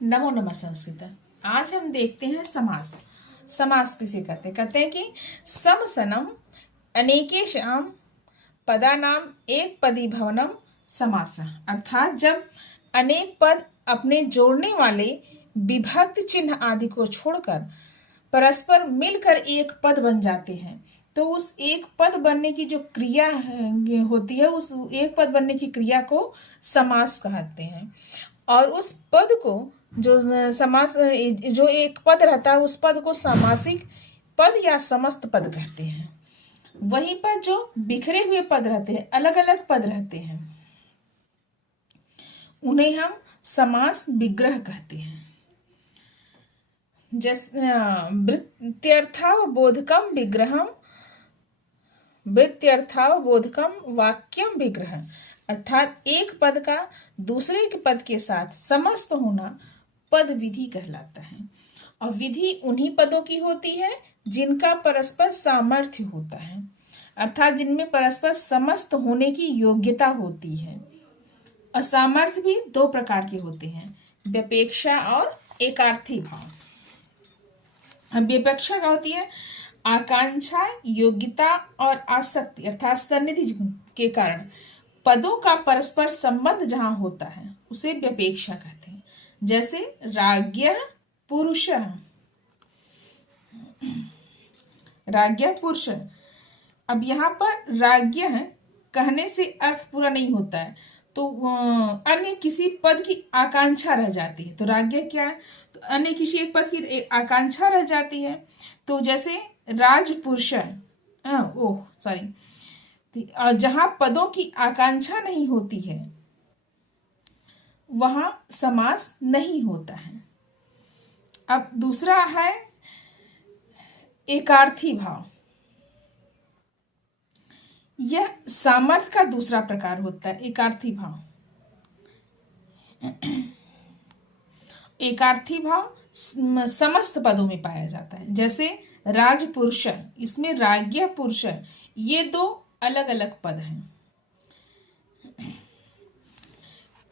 नमो नमः संस्कृत। आज हम देखते हैं समास। समास किसे कहते हैं? कहते हैं कि सम सनम अनेकेषाम पदानाम एक पदी भवनम समास। अर्थात जब अनेक पद अपने जोड़ने वाले विभक्त चिन्ह आदि को छोड़कर परस्पर मिलकर एक पद बन जाते हैं तो उस एक पद बनने की जो क्रिया होती है, उस एक पद बनने की क्रिया को समास कहते हैं। और उस पद को जो समास जो एक पद रहता है उस पद को सामासिक पद या समस्त पद कहते हैं। वहीं पर जो बिखरे हुए पद रहते हैं, अलग अलग पद रहते हैं, उन्हें हम समास विग्रह कहते हैं। वृत्त्यर्थावबोधकम विग्रहम वृत्त्यर्थावबोधकम वाक्यम विग्रह। अर्थात एक पद का दूसरे के पद के साथ समस्त होना पद विधि कहलाता है। और विधि उन्हीं पदों की होती है जिनका परस्पर सामर्थ्य होता है, अर्थात जिनमें परस्पर समस्त होने की योग्यता होती है। और सामर्थ्य भी दो प्रकार के होते हैं, व्यपेक्षा और एकार्थी भाव। व्यपेक्षा क्या होती है? आकांक्षा, योग्यता और आसक्ति अर्थात सन्निधि के कारण पदों का परस्पर संबंध जहां होता है उसे व्यपेक्षा कहते हैं। जैसे राज्ञ पुरुष, राज्ञ पुरुष। अब यहाँ पर राज्ञ कहने से अर्थ पूरा नहीं होता है, तो अन्य किसी पद की आकांक्षा रह जाती है। तो राज्ञ क्या है? तो अन्य किसी एक पद की आकांक्षा रह जाती है। तो जैसे राजपुरुष, जहां पदों की आकांक्षा नहीं होती है वहां समास नहीं होता है। अब दूसरा है एकार्थी भाव। यह सामर्थ्य का दूसरा प्रकार होता है, एकार्थी भाव। एकार्थी भाव समस्त पदों में पाया जाता है। जैसे राजपुरुष, इसमें राज्ञ पुरुष, ये दो अलग अलग पद हैं,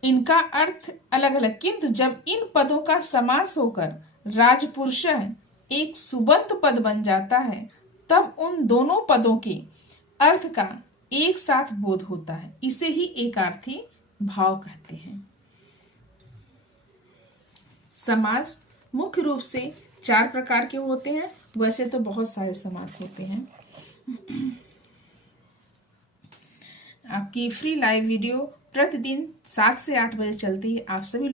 इनका अर्थ अलग अलग, किंतु जब इन पदों का समास होकर राजपुरुष एक सुबंत पद बन जाता है तब उन दोनों पदों के अर्थ का एक साथ बोध होता है। इसे ही एकार्थी भाव कहते हैं। समास मुख्य रूप से 4 प्रकार के होते हैं, वैसे तो बहुत सारे समास होते हैं। आपकी फ्री लाइव वीडियो प्रतिदिन 7 से 8 बजे चलती है। आप सभी